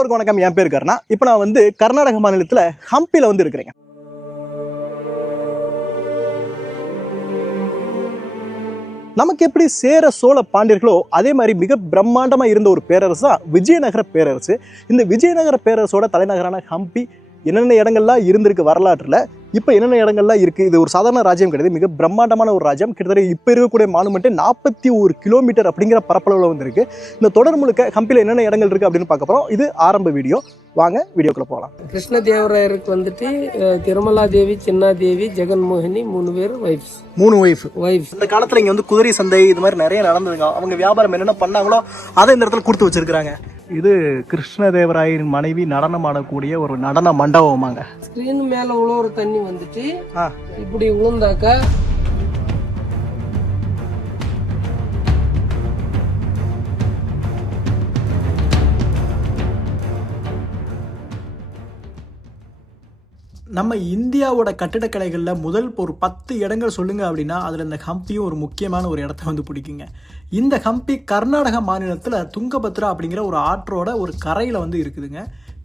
எல்லோருக்கும் வணக்கம். என் பேர் கர்ணா. இப்போ நான் வந்து கர்நாடக மாநிலத்தில் ஹம்பியில் வந்து இருக்கிறேங்க. நமக்கு எப்படி சேர சோழ பாண்டியர்களோ அதே மாதிரி மிக பிரம்மாண்டமாக இருந்த ஒரு பேரரசு தான் விஜயநகர பேரரசு. இந்த விஜயநகர பேரரசோட தலைநகரான ஹம்பி என்னென்ன இடங்கள்லாம் இருந்திருக்கு வரலாற்றில், இப்போ என்னென்ன இடங்கள்லாம் இருக்குது. இது ஒரு சாதாரண ராஜ்யம் கிடையாது, மிக பிரம்மாண்டமான ஒரு ராஜ்யம். கிட்டத்தட்ட இப்போ இருக்கக்கூடிய மானுமெண்ட்டு 41 கிலோமீட்டர் அப்படிங்கிற பரப்பளவில் வந்துருக்கு. இந்த தொடர் முழுக்க ஹம்பியில் என்னென்ன இடங்கள் இருக்குது அப்படின்னு பார்க்க போகிறோம். இது ஆரம்ப வீடியோ. வாங்க வீடியோக்குள்ள போகலாம். கிருஷ்ணதேவராயருக்கு வந்துட்டு திருமலா தேவி, சின்னாதேவி, ஜெகன்மோகினி 3 பேர் வைஃப்ஸ். 3 வைஃப். இந்த காலத்தில் இங்கே வந்து குதிரை சந்தை இது மாதிரி நிறைய நடந்ததுங்க. அவங்க வியாபாரம் என்னென்ன பண்ணாங்களோ அதை இந்த இடத்துல கொடுத்து வச்சிருக்கிறாங்க. இது கிருஷ்ணதேவராயரின் மனைவி நடனம் ஆடக்கூடிய ஒரு நடன மண்டபமாங்க. ஸ்கிரீன் மேல உழவுற தண்ணி வந்துட்டு இப்படி விழுந்தாக்கா நம்ம இந்தியாவோட கட்டிடக்கலைகளில் முதல் ஒரு 10 இடங்கள் சொல்லுங்கள் அப்படின்னா அதில் இந்த ஹம்பியும் ஒரு முக்கியமான ஒரு இடத்த வந்து பிடிக்குங்க. இந்த ஹம்பி கர்நாடக மாநிலத்தில் துங்கபத்ரா அப்படிங்கிற ஒரு ஆற்றோட ஒரு கரையில் வந்து இருக்குதுங்க.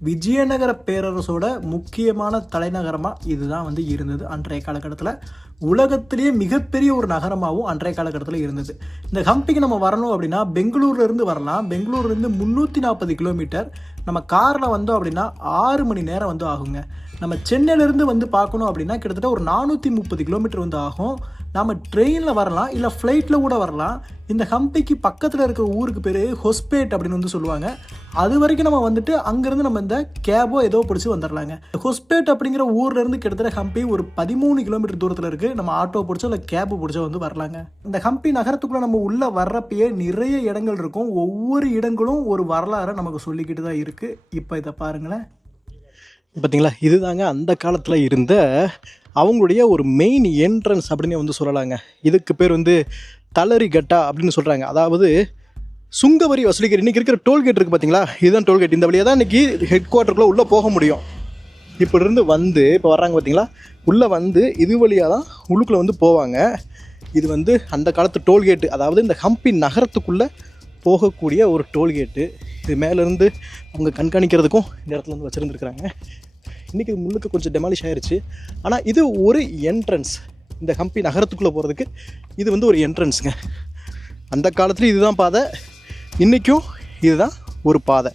விஜயநகர பேரரசோட முக்கியமான தலைநகரமாக இதுதான் வந்து இருந்தது. அன்றைய காலகட்டத்தில் உலகத்திலேயே மிகப்பெரிய ஒரு நகரமாகவும் அன்றைய காலகட்டத்தில் இருந்தது. இந்த ஹம்பிக்கு நம்ம வரணும் அப்படின்னா பெங்களூர்லேருந்து வரலாம். பெங்களூர்லேருந்து 340 கிலோமீட்டர். நம்ம காரில் வந்தோம் அப்படின்னா 6 மணி நேரம் வந்து ஆகுங்க. நம்ம சென்னையிலேருந்து வந்து பார்க்கணும் அப்படின்னா கிட்டத்தட்ட ஒரு 430 கிலோமீட்டர் வந்து ஆகும். நம்ம ட்ரெயினில் வரலாம், இல்லை ஃப்ளைட்டில் கூட வரலாம். இந்த ஹம்பிக்கு பக்கத்தில் இருக்கிற ஊருக்கு பேர் ஹொஸ்பேட் அப்படின்னு வந்து சொல்லுவாங்க. அது வரைக்கும் நம்ம வந்துட்டு அங்கேருந்து நம்ம இந்த கேபோ ஏதோ பிடிச்சி வந்துடலாங்க. ஹொஸ்பேட் அப்படிங்கிற ஊர்லேருந்து கிட்டத்தட்ட ஹம்பி ஒரு 13 கிலோமீட்டர் தூரத்தில் இருக்குது. நம்ம ஆட்டோ பிடிச்சோ இல்லை கேபு பிடிச்சோ வந்து வரலாங்க. இந்த ஹம்பி நகரத்துக்குள்ளே நம்ம உள்ளே வர்றப்பயே நிறைய இடங்கள் இருக்கும். ஒவ்வொரு இடங்களும் ஒரு வரலாறை நமக்கு சொல்லிக்கிட்டு தான் இருக்குது. இப்போ இதை பாருங்களேன். பார்த்தீங்களா, இதுதாங்க அந்த காலத்தில் இருந்த அவங்களுடைய ஒரு மெயின் என்ட்ரன்ஸ் அப்படின்னு வந்து சொல்லலாங்க. இதுக்கு பேர் வந்து தலரி கட்டா அப்படின்னு சொல்கிறாங்க. அதாவது சுங்கவரி வசூலிக்கிற இன்றைக்கி இருக்கிற டோல்கேட் இருக்குது பார்த்தீங்களா, இதுதான் டோல்கேட். இந்த வழியாக தான் இன்றைக்கி ஹெட் குவார்ட்டருக்குள்ளே உள்ளே போக முடியும். இப்படி இருந்து வந்து இப்போ வர்றாங்க பார்த்தீங்களா, உள்ளே வந்து இது வழியாக தான் உள்ளுக்குள்ளே வந்து போவாங்க. இது வந்து அந்த காலத்து டோல்கேட்டு, அதாவது இந்த ஹம்பி நகரத்துக்குள்ளே போகக்கூடிய ஒரு டோல்கேட்டு. இது மேலேருந்து அவங்க கண்காணிக்கிறதுக்கும் இந்த இடத்துல வந்து வச்சுருந்துருக்குறாங்க. இன்றைக்கி இது முழுக்க கொஞ்சம் டெமாலிஷ் ஆகிருச்சு. ஆனால் இது ஒரு என்ட்ரன்ஸ். இந்த ஹம்பி நகரத்துக்குள்ளே போகிறதுக்கு இது வந்து ஒரு என்ட்ரன்ஸுங்க. அந்த காலத்துலேயும் இதுதான் பாதை, இன்றைக்கும் இதுதான் ஒரு பாதை.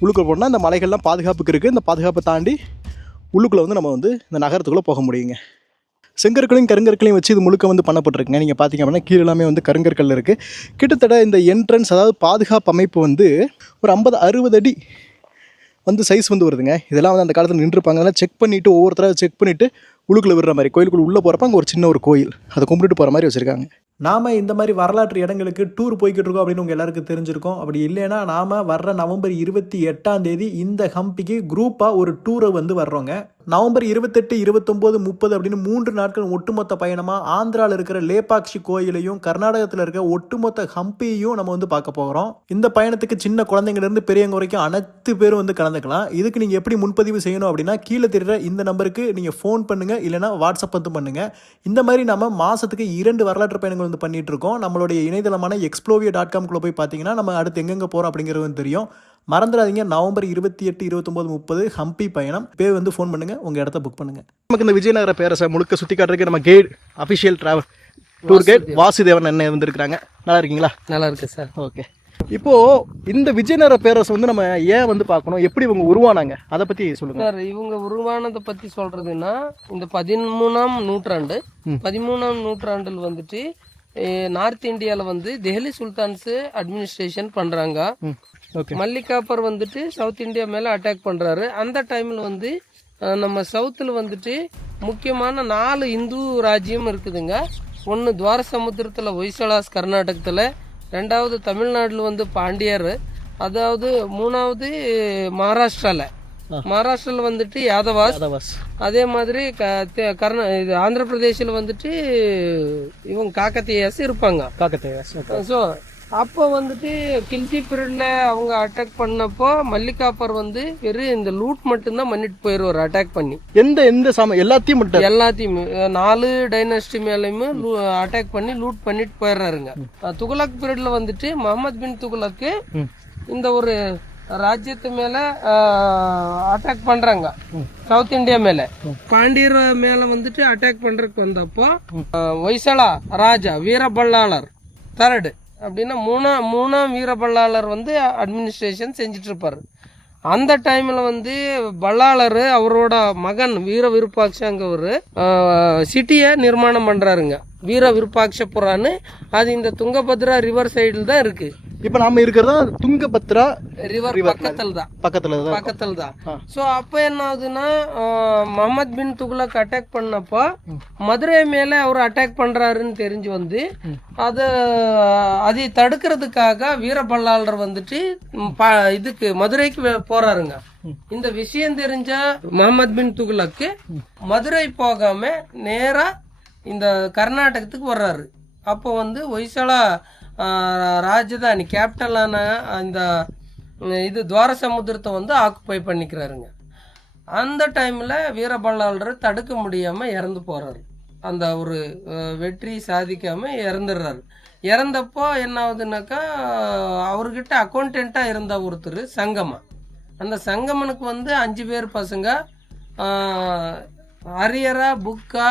உள்ளுக்குள்ளே போனால் இந்த மலைகள்லாம் பாதுகாப்புக்கு இருக்குது. இந்த பாதுகாப்பை தாண்டி உள்ளுக்குள்ளே வந்து நம்ம வந்து இந்த நகரத்துக்குள்ளே போக முடியுங்க. செங்கற்களையும் கருங்கற்களையும் வச்சு இது முழுக்க வந்து பண்ணப்பட்டிருக்குங்க. நீங்கள் பார்த்தீங்க அப்படின்னா கீழே எல்லாமே வந்து கருங்கற்கள் இருக்குது. கிட்டத்தட்ட இந்த என்ட்ரன்ஸ் அதாவது பாதுகாப்பு அமைப்பு வந்து ஒரு 50-60 அடி வந்து சைஸ் வந்து வருதுங்க. இதெல்லாம் வந்து அந்த காலத்தில் நின்றுருப்பாங்க. அதெல்லாம் செக் பண்ணிவிட்டு ஒவ்வொருத்தராக செக் பண்ணிவிட்டு உள்ளுக்குள்ளே விடுற மாதிரி, கோயிலுக்குள்ளே உள்ளே போகிறப்ப அங்கே ஒரு சின்ன ஒரு கோயில், அதை கும்பிட்டுட்டு போகிற மாதிரி வச்சுருக்காங்க. நாம் இந்த மாதிரி வரலாற்று இடங்களுக்கு டூர் போய்கிட்டு இருக்கோம் அப்படின்னு உங்கள் எல்லாருக்கும் தெரிஞ்சிருக்கோம். அப்படி இல்லைன்னா நாம் வர்ற நவம்பர் 28 இந்த ஹம்பிக்கு குரூப்பாக ஒரு டூரை வந்து வர்றோங்க. நவம்பர் 28, 29, 30 அப்படின்னு 3 நாட்கள் ஒட்டுமொத்த பயணமாக ஆந்திராவில் இருக்கிற லேபாக்ஷி கோயிலையும் கர்நாடகத்தில் இருக்க ஒட்டுமொத்த ஹம்பியையும் நம்ம வந்து பார்க்க போகிறோம். இந்த பயணத்துக்கு சின்ன குழந்தைங்கலேருந்து பெரியவங்க வரைக்கும் அனைத்து பேரும் வந்து கலந்துக்கலாம். இதுக்கு நீங்கள் எப்படி முன்பதிவு செய்யணும் அப்படின்னா கீழே தெரிகிற இந்த நம்பருக்கு நீங்கள் ஃபோன் பண்ணுங்கள், இல்லைனா வாட்ஸ்அப் வந்து பண்ணுங்கள். இந்த மாதிரி நம்ம மாதத்துக்கு 2 வரலாற்று பயணங்கள் வந்து பண்ணிட்டு இருக்கோம். நம்மளுடைய இணையதளமான explovia.com போய் பார்த்தீங்கன்னா நம்ம அடுத்து எங்கெங்கே போகிறோம் அப்படிங்கிறது தெரியும். மறந்துடாதீங்க. நவம்பர் 28, 29, 30 ஹம்பி பயணம். பேர் வந்து ஃபோன் பண்ணுங்கள், உங்கள் இடத்த புக் பண்ணுங்கள். நமக்கு இந்த விஜயநகர பேரரசை முழுக்க சுற்றி காட்டுறதுக்கு நம்ம guide, official travel tour guide Vasudevan என்ன வந்துருக்காங்க. நல்லா இருக்கீங்களா? நல்லா இருக்கு சார். ஓகே. இப்போது இந்த விஜயநகர பேரரசு வந்து நம்ம ஏன் வந்து பார்க்கணும், எப்படி இவங்க உருவானாங்க, அதை பற்றி சொல்லுங்கள் சார். இவங்க உருவானதை பற்றி சொல்கிறதுன்னா இந்த 13ஆம் நூற்றாண்டில் வந்துட்டு நார்த் இந்தியாவில் வந்து டெல்லி சுல்தான்ஸு அட்மினிஸ்ட்ரேஷன் பண்ணுறாங்க. மல்லிகாப்பர் வந்துட்டு சவுத் இந்தியா மேலே அட்டாக் பண்ணுறாரு. அந்த டைமில் வந்து நம்ம சவுத்தில் வந்துட்டு முக்கியமான 4 இந்து ராஜ்யம் இருக்குதுங்க. ஒன்று துவாரசமுத்திரத்தில் ஒய்சலாஸ் கர்நாடகத்தில், 2வது தமிழ்நாட்டில் வந்து பாண்டியர், அதாவது 3வது மகாராஷ்டிராவில் வந்துட்டு யாதவாஸ், அதே மாதிரி ஆந்திர பிரதேசில் வந்துட்டு இவங்க காக்கத்தியாஸ் இருப்பாங்க. ஸோ அப்போ வந்துட்டு கில்ஜி பீரியட்ல அவங்க அட்டாக் பண்ணப்போ மல்லிகாப்பர் வந்து வெறும் இந்த லூட் மட்டும்தான் பண்ணிட்டு போயிடுவார். அட்டாக் பண்ணி எல்லாத்தையும் 4 டைனஸ்டி மேலேயுமே அட்டாக் பண்ணி லூட் பண்ணிட்டு போயிடுறாருங்க. துகுலக் பீரியட்ல வந்துட்டு முகமது பின் துகுலக்கு இந்த ஒரு ராஜ்யத்து மேல அட்டாக் பண்றாங்க, சவுத் இந்தியா மேல. பாண்டியர் மேல வந்துட்டு அட்டாக் பண்றதுக்கு வந்தப்போ ஒய்சலா ராஜா வீரபல்லாளர் தரடு அப்படின்னா மூணாம் வீரபல்லாளர் வந்து அட்மினிஸ்ட்ரேஷன் செஞ்சுட்டு இருப்பாரு. அந்த டைம்ல வந்து பல்லாளர் அவரோட மகன் வீர விருப்பாட்சங்கவர் சிட்டியை நிர்மாணம் பண்றாருங்க, வீர விருப்பாட்சபுரான்னு. அது இந்த துங்கபத்ரா ரிவர் சைடில் தான் இருக்கு. இப்ப நாம இருக்கிறதா துங்கபத்ரா ரிவர் பக்கத்துல தான். சோ அப்ப என்ன ஆகுதுன்னா, முகமது பின் துக்ளக் அட்டாக் பண்ணப்போ மதுரை மேல அவர் அட்டாக் பண்றாருன்னு தெரிஞ்சு வந்து அதை தடுக்கிறதுக்காக வீரபல்லாளர் வந்துட்டு இதுக்கு மதுரைக்கு போறாருங்க. இந்த விஷயம் தெரிஞ்ச முகமது பின் துக்ளக்கு மதுரை போகாம நேரா இந்த கர்நாடகத்துக்கு வர்றாரு. அப்போ வந்து ஒய்சலா ராஜதானி கேபிட்டலான இந்த இது துவாரசமுத்திரத்தை வந்து ஆக்குப்பை பண்ணிக்கிறாருங்க. அந்த டைமில் வீரபல்லாளர் தடுக்க முடியாமல் இறந்து போகிறாரு. அந்த ஒரு வெற்றி சாதிக்காமல் இறந்துடுறாரு. இறந்தப்போ என்ன ஆகுதுனாக்கா, அவர்கிட்ட அக்கௌண்டண்ட்டாக இருந்த ஒருத்தர் சங்கமா. அந்த சங்கமனுக்கு வந்து 5 பேர் பசங்க, அரியரா, புக்கா,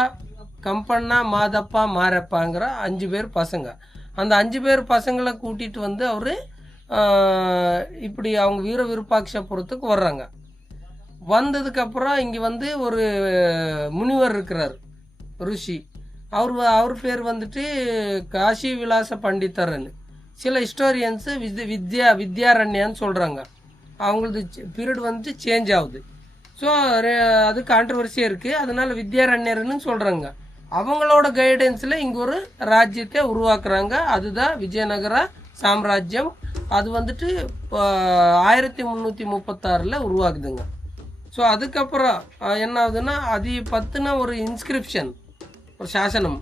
கம்பண்ணா, மாதப்பா, மாரப்பாங்கிற 5 பேர் பசங்க. அந்த 5 பேர் பசங்களை கூட்டிட்டு வந்து அவரு இப்படி அவங்க வீர விருப்பாட்சபுரத்துக்கு வர்றாங்க. வந்ததுக்கு அப்புறம் இங்க வந்து ஒரு முனிவர் இருக்கிறார், ருஷி. அவர் பேர் வந்துட்டு காசி விலாச பண்டிதர்னு. சில ஹிஸ்டோரியன்ஸ் வித்யாரண்யான்னு சொல்றாங்க. அவங்களது பீரியட் வந்துட்டு சேஞ்ச் ஆகுது. ஸோ அது கான்ட்ரவர்சியா இருக்கு. அதனால வித்யாரண்யர்னு சொல்றாங்க. அவங்களோட கைடன்ஸில் இங்கே ஒரு ராஜ்யத்தை உருவாக்குறாங்க. அதுதான் விஜயநகர சாம்ராஜ்யம். அது வந்துட்டு 1336 உருவாக்குதுங்க. ஸோ அதுக்கப்புறம் என்ன ஆகுதுன்னா, அது பற்றின ஒரு இன்ஸ்கிரிப்ஷன், ஒரு சாசனம்,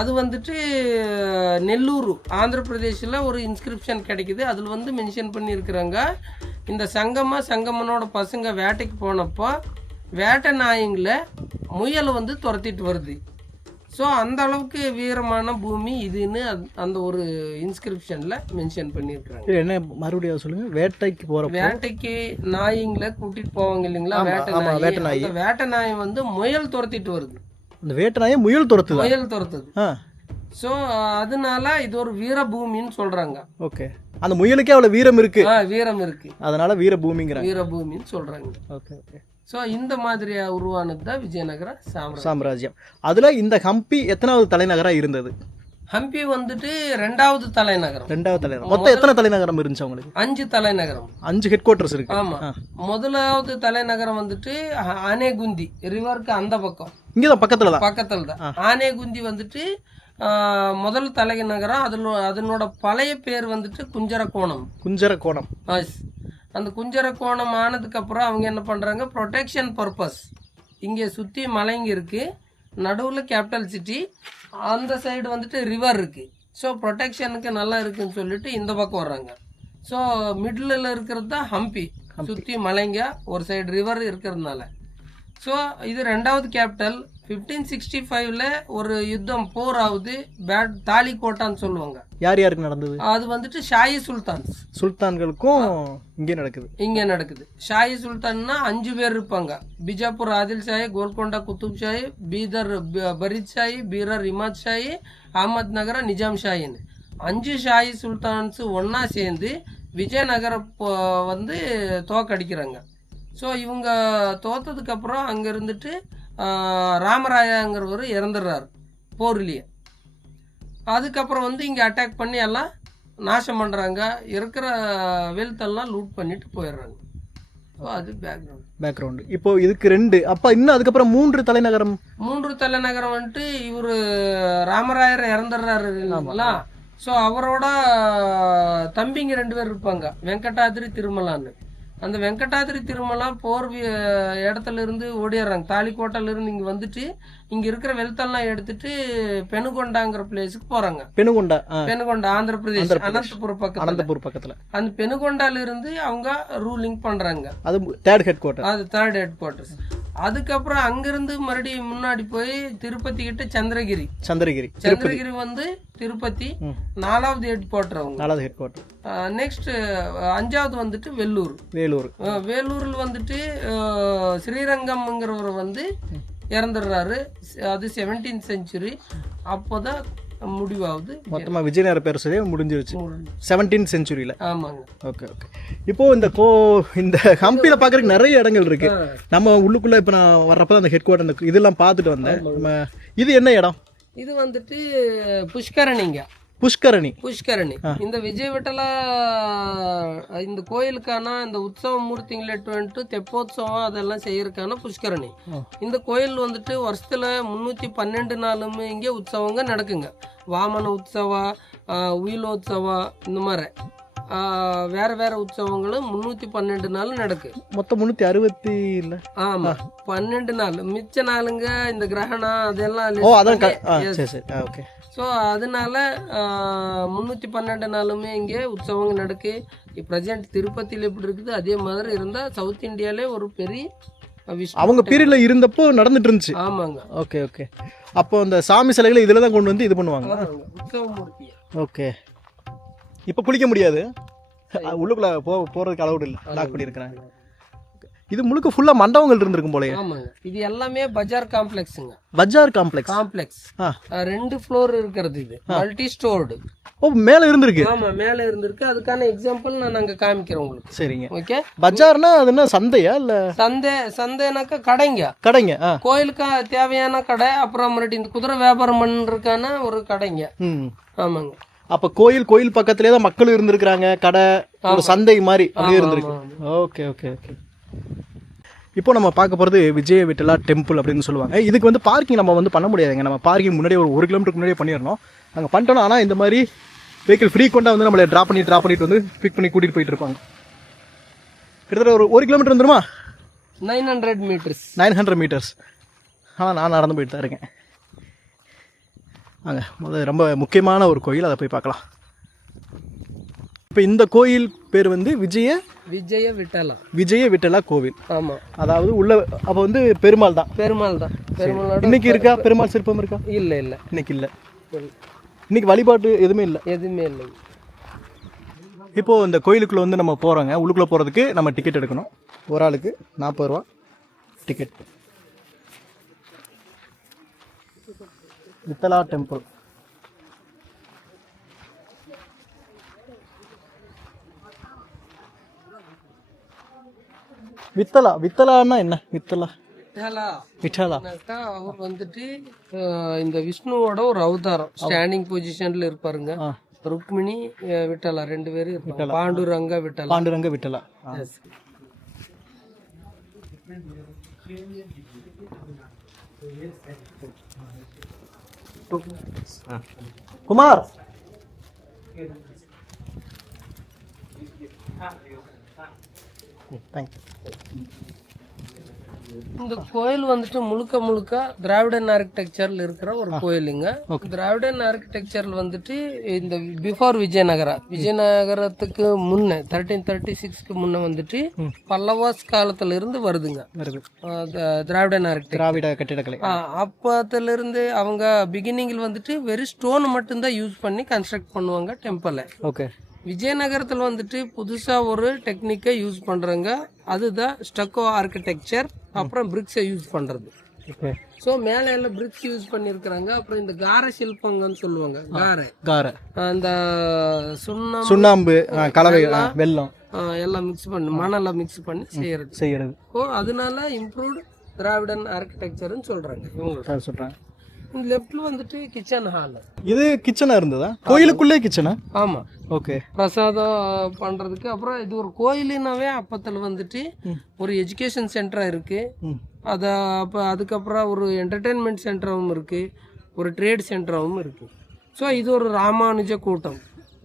அது வந்துட்டு நெல்லூர் ஆந்திர பிரதேசில் ஒரு இன்ஸ்கிரிப்ஷன் கிடைக்குது. அதில் வந்து மென்ஷன் பண்ணியிருக்கிறாங்க, இந்த சங்கமனோட பசங்க வேட்டைக்கு போனப்போ வேட்டை நாயங்களை முயல் வந்து துரத்திட்டு வருது. ஸோ அந்த அளவுக்கு வீரமான பூமி இதுன்னு அந்த ஒரு இன்ஸ்கிரிப்ஷன்ல மென்ஷன் பண்ணியிருக்காங்க. என்ன மறுபடியும் சொல்லுங்க. வேட்டைக்கு நாய்ங்களை கூட்டிட்டு போவாங்க இல்லைங்களா, வேட்டை நாய் வந்து முயல் துரத்திட்டு வருது. அந்த வேட்டை நாயை முயல் துரத்துது. ஸோ அதனால இது ஒரு வீர பூமின்னு சொல்றாங்க. ஓகே, அந்த முயலுக்கே அவ்வளவு வீரம் இருக்கு. அதனால வீரபூமின்னு சொல்றாங்க. Okay okay. ஸோ இந்த மாதிரி உருவானது தான் விஜயநகர சாம்ராஜ்யம். அதுல இந்த ஹம்பி எத்தனாவது தலைநகரா இருந்தது? ஹம்பி வந்துட்டு 2வது தலைநகரம். மொத்தம் எத்தனை தலைநகரம் இருந்துச்சு உங்களுக்கு? 5 தலைநகரம், 5 ஹெட் குவார்டர்ஸ் இருக்கு. ஆமா. முதலாவது தலைநகரம் வந்துட்டு ஆனேகுந்தி, ரிவருக்கு அந்த பக்கம், இங்கதான் பக்கத்துல தான். ஆனேகுந்தி வந்துட்டு முதல் தலைநகரம். அதனோட பழைய பேர் வந்துட்டு குஞ்சரகோணம். அந்த குஞ்சரகோணம் ஆனதுக்கு அப்புறம் அவங்க என்ன பண்றாங்க, ப்ரொடெக்ஷன் பர்பஸ், இங்க சுத்தி மலைங்க இருக்கு, நடுவில் கேபிட்டல் சிட்டி, அந்த சைடு வந்துட்டு ரிவர் இருக்கு. ஸோ ப்ரொடெக்ஷனுக்கு நல்லா இருக்குன்னு சொல்லிட்டு இந்த பக்கம் வர்றாங்க. ஸோ மிடில் இருக்கிறது தான் ஹம்பி, சுற்றி மலைங்க, ஒரு சைடு ரிவர் இருக்கிறதுனால. ஸோ இது 2வது கேபிட்டல். 1565 ஒரு யுத்தம் போர் ஆகுது, தாலிகோட்டான்னு சொல்லுவாங்க. யாருக்கு நடந்தது? அது வந்துட்டு ஷாயி சுல்தான்களுக்கும் இங்க நடக்குது. ஷாயி சுல்தான்னா 5 பேர் இருப்பாங்க. பிஜாப்பூர் ஆதில் ஷாஹி, கோல்கொண்டா குத்துப் ஷாஹி, பீதர் பரீத் ஷாஹி, பீரர் இமாத் ஷாஹி, அஹமத் நகர நிஜாம் ஷாஹின்னு 5 ஷாயி சுல்தான்ஸ் ஒன்னா சேர்ந்து விஜயநகர வந்து தோக்கடிக்கிறாங்க. ஸோ இவங்க தோத்ததுக்கு அப்புறம் அங்க இருந்துட்டு ராமராயாங்கிறவர் இறந்துடுறாரு போர்லயே. அதுக்கப்புறம் வந்து இங்க அட்டாக் பண்ணி எல்லாம் நாசம் பண்றாங்க, இருக்கிற வெல்த்தெல்லாம் லூட் பண்ணிட்டு போயிடுறாங்க. அது பேக்ரவுண்ட். இப்போ இதுக்கு 2, அப்ப இன்னும் அதுக்கப்புறம் 3 தலைநகரம் வந்துட்டு இவரு ராமராயர் இறந்துடுறாரு இல்லைங்களா. ஸோ அவரோட தம்பிங்க 2 பேர் இருப்பாங்க, வெங்கடாதிரி திருமலான்னு. அந்த வெங்கடாதிரி திருமலா போர் இடத்துல இருந்து ஓடிடுறாங்க, தாலிக்கோட்டையில இருந்து இங்க வந்துட்டு இங்க இருக்கிற வெல்த்தெல்லாம் எடுத்துட்டு பெனுகொண்டாங்கிற பிளேஸுக்கு போறாங்க. பெனுகொண்டா ஆந்திர பிரதேஷ் அனந்தபுர் பக்கத்துல. அந்த பெனுகொண்டால இருந்து அவங்க ரூலிங் பண்றாங்க. அது தேர்ட் ஹெட் குவார்டர்ஸ். அதுக்கப்புறம் அங்கிருந்து மறுபடியும் முன்னாடி போய் திருப்பதி கிட்ட சந்திரகிரி வந்து திருப்பதி 4வது ஹெட் குவார்டர் அவங்க. நெக்ஸ்ட் 5வது வந்துட்டு வேலூர்ல வந்துட்டு ஸ்ரீரங்கம்ங்கிறவர் வந்து இறந்துடுறாரு. அது 17th century. அப்போதான் முடிவாகுது. மொத்தமா விஜயநகர பேரரசே முடிஞ்சிருச்சு 17th century. ஆமாங்க. ஓகே. இப்போ இந்த ஹம்பியில பாக்குறதுக்கு நிறைய இடங்கள் இருக்கு. நம்ம உள்ளுக்குள்ள இப்ப நான் வர்றப்ப அந்த ஹெட் குவார்டர் இதெல்லாம் பார்த்துட்டு வந்தேன். இது என்ன இடம்? இது வந்துட்டு புஷ்கரணி. இந்த விஜய் விட்டலா இந்த கோயிலுக்கான இந்த உற்சவ மூர்த்திங்களேட்டு தெப்போத்சவம் அதெல்லாம் செய்யறதுக்கான புஷ்கரணி. இந்த கோயில் வந்துட்டு வருஷத்துல 312 நாளுமே இங்கே உற்சவங்க நடக்குங்க. வாமன உற்சவா, உயிலோத்சவா, இந்த மாதிரி வேற உற்சவங்களும் 312 நாள் நடக்கு. மொத்தம் 360 இல்ல? ஆமா, 12 நாள். மிச்ச நாளுங்க இந்த கிரகணம் அதெல்லாம். ஸோ அதனால 312 நாளுமே இங்கே உற்சவங்க நடக்கு. ப்ரெசென்ட் திருப்பதியில் எப்படி இருக்குது அதே மாதிரி இருந்தா சவுத் இந்தியாலே ஒரு பெரிய அவங்க பீரியட்ல இருந்தப்போ நடந்துட்டு இருந்துச்சு. ஆமாங்க. ஓகே. அப்போ அந்த சாமி சிலைகளை இதுல தான் கொண்டு வந்து இது பண்ணுவாங்க. உற்சவ மூர்த்தி. ஓகே. இப்போ குளிக்க முடியாது, உள்ளுக்குள்ள போறதுக்கு அளவுடு இல்லை, லாக் பண்ணி இருக்கிறாங்க. இது முழுக்க ஃபுல்லா மண்டபங்கள் இருந்திருக்கும் போலயே. ஆமாங்க. இது எல்லாமே பஜார் காம்ப்ளெக்ஸ்ங்க. காம்ப்ளெக்ஸ் 2 ஃப்ளோர் இருக்கிறது. இது மல்டி ஸ்டோர்டு. ஓ, மேல இருந்திருக்கு. ஆமா, மேல இருந்திருக்கு. அதுக்கான எக்ஸாம்பிள் நான் அங்க காமிக்கிறேன் உங்களுக்கு. சரிங்க. ஓகே. பஜார்னா அது என்ன, சந்தையா இல்ல? சந்தைனாக்க கடைங்க. கோயிலுக்கு தேவையான கடை, அப்புறம் மறுபடியும் இந்த குதிரை வியாபாரம் பண்றதுக்கான ஒரு கடைங்க. ஆமாங்க. அப்ப கோயில் பக்கத்துலயே தான் மக்கள் இருந்திருக்காங்க. கடை, ஒரு சந்தை மாதிரி அப்படியே இருந்திருக்கு. ஓகே. இப்போ நம்ம பார்க்க போகிறது விஜய விட்டலா டெம்பிள் அப்படின்னு சொல்லுவாங்க. இதுக்கு வந்து பார்க்கிங் நம்ம வந்து பண்ண முடியாதுங்க. நம்ம பார்க்கிங் முன்னாடியே ஒரு 1 கிலோமீட்டருக்கு முன்னாடியே பண்ணிடணும். அங்கே பண்ணிட்டோம். ஆனால் இந்த மாதிரி வெஹிக்கிள் ஃப்ரீக்வெண்ட்டாக வந்து நம்மளை ட்ராப் பண்ணிட்டு வந்து பிக் பண்ணி கூட்டிகிட்டு போயிட்டு இருப்பாங்க. கிட்டத்தட்ட ஒரு 1 கிலோமீட்டர் வந்துருமா? 900 மீட்டர்ஸ். ஆனால் நான் நடந்து போயிட்டு தான் இருக்கேன். முதல்ல ரொம்ப முக்கியமான ஒரு கோயில், அதை போய் பார்க்கலாம். இப்போ இந்த கோயில் பேர் வந்து விஜய விட்டலா கோவில். ஆமா. அதாவது உள்ள அப்போ வந்து பெருமாள் தான். இன்னைக்கு இருக்கா பெருமாள் சிற்பம் இருக்கா? இல்ல இன்னைக்கு இல்ல. இன்னைக்கு வழிபாட்டு எதுவுமே இல்லை. இப்போ இந்த கோயிலுக்குள்ள வந்து நம்ம போறோங்க. உள்ளுக்குள்ள போறதுக்கு நம்ம டிக்கெட் எடுக்கணும். ஒரு ஆளுக்கு 40 ரூபா டிக்கெட். விட்டலா டெம்பிள். வித்தலான்னா என்ன? விட்டலா அவர் வந்துட்டு இந்த விஷ்ணுவோட ஒரு அவதாரம். ஸ்டாண்டிங் பொசிஷன்ல இருப்பாருங்க. ருக்மிணி விட்டலா 2 பேரும் இருப்பாங்க. பாண்டுரங்க விட்டலா. குமார், இந்த கோயில் வந்துட்டு முழுக்க திராவிடன் ஆர்கிடெக்சர்ல இருக்கிற ஒரு கோயிலுங்க. திராவிடன் ஆர்கிடெக்சர்ல வந்துட்டு இந்த பிஃபோர் விஜயநகரத்துக்கு முன்ன 1336க்கு முன்ன வந்துட்டு பல்லவாஸ் காலத்துல இருந்து வருதுங்க திராவிட கட்டிடக்கலை. அப்பத்துல இருந்து அவங்க பிகினிங்ல வந்துட்டு வெறும் ஸ்டோன் மட்டும்தான் யூஸ் பண்ணி கன்ஸ்ட்ரக்ட் பண்ணுவாங்க டெம்பிளை. ஓகே. விஜயநகரத்தில் வந்துட்டு புதுசா ஒரு டெக்னிக்கை யூஸ் பண்றாங்க. அதுதான் ஸ்டக்கோ ஆர்கிடெக்சர். அப்புறம் பிரிக்ஸை யூஸ் பண்றது. ஸோ மேலே எல்லாம் பிரிக்ஸ் யூஸ் பண்ணியிருக்கிறாங்க. அப்புறம் இந்த கார சில்பங்கன்னு சொல்லுவாங்க. அந்த சுண்ணாம்பு கலவை, வெல்லம் எல்லாம் மிக்ஸ் பண்ணி மணலாம் மிக்ஸ் பண்ணி செய்யறது. ஓ, அதனால இம்ப்ரூவ்டு திராவிடன் ஆர்கிடெக்சர்னு சொல்றாங்க இவங்க சொல்றாங்க. லெஃப்ட்ல வந்துட்டு கிச்சன் ஹால். இது கிச்சனா இருந்ததா? கோயிலுக்குள்ளே கிச்சனா? ஆமா. ஓகே. பிரசாதம் பண்றதுக்கு. அப்புறம் இது ஒரு கோயிலுனாவே அப்பத்துல வந்துட்டு ஒரு எஜுகேஷன் சென்டரா இருக்கு. அதுக்கப்புறம் ஒரு என்டர்டெயின்மெண்ட் சென்டராகவும் இருக்கு, ஒரு ட்ரேட் சென்டராகவும் இருக்கு. ஸோ இது ஒரு ராமானுஜ கூட்டம்.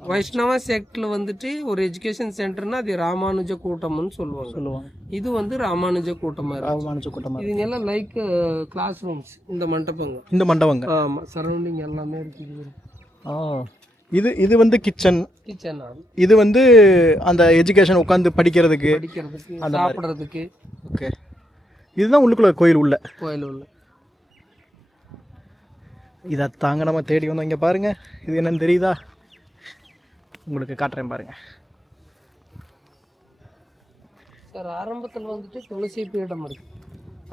வைஷ்ணவ செக்ட்ல வந்துட்டு ஒரு எஜுகேஷன் சென்டர்னா அது ராமானுஜ கூட்டம்னு சொல்லுவாங்க. இது வந்து ராமானுஜ கூட்டமா இருக்கு. இதுங்க எல்லாம் லைக் கிளாஸ் ரூம்ஸ் இந்த மண்டபங்க. ஆமா, சரௌண்டிங் எல்லாமே இருக்கு. இது வந்து கிச்சன். இது வந்து அந்த எஜுகேஷன் உட்காந்து படிக்கிறதுக்கு சாப்பிடுறதுக்கு. ஓகே, இதுதான் உள்ளுக்குள்ள கோயில் உள்ள. இதை தாங்க நம்ம தேடி வந்தோம். இங்கே பாருங்க, இது என்னன்னு தெரியுதா? உங்களுக்கு காட்டுறேன் பாருங்க. சார், ஆரம்பத்தில் வந்துட்டு துளசி பீடம் இருக்கு.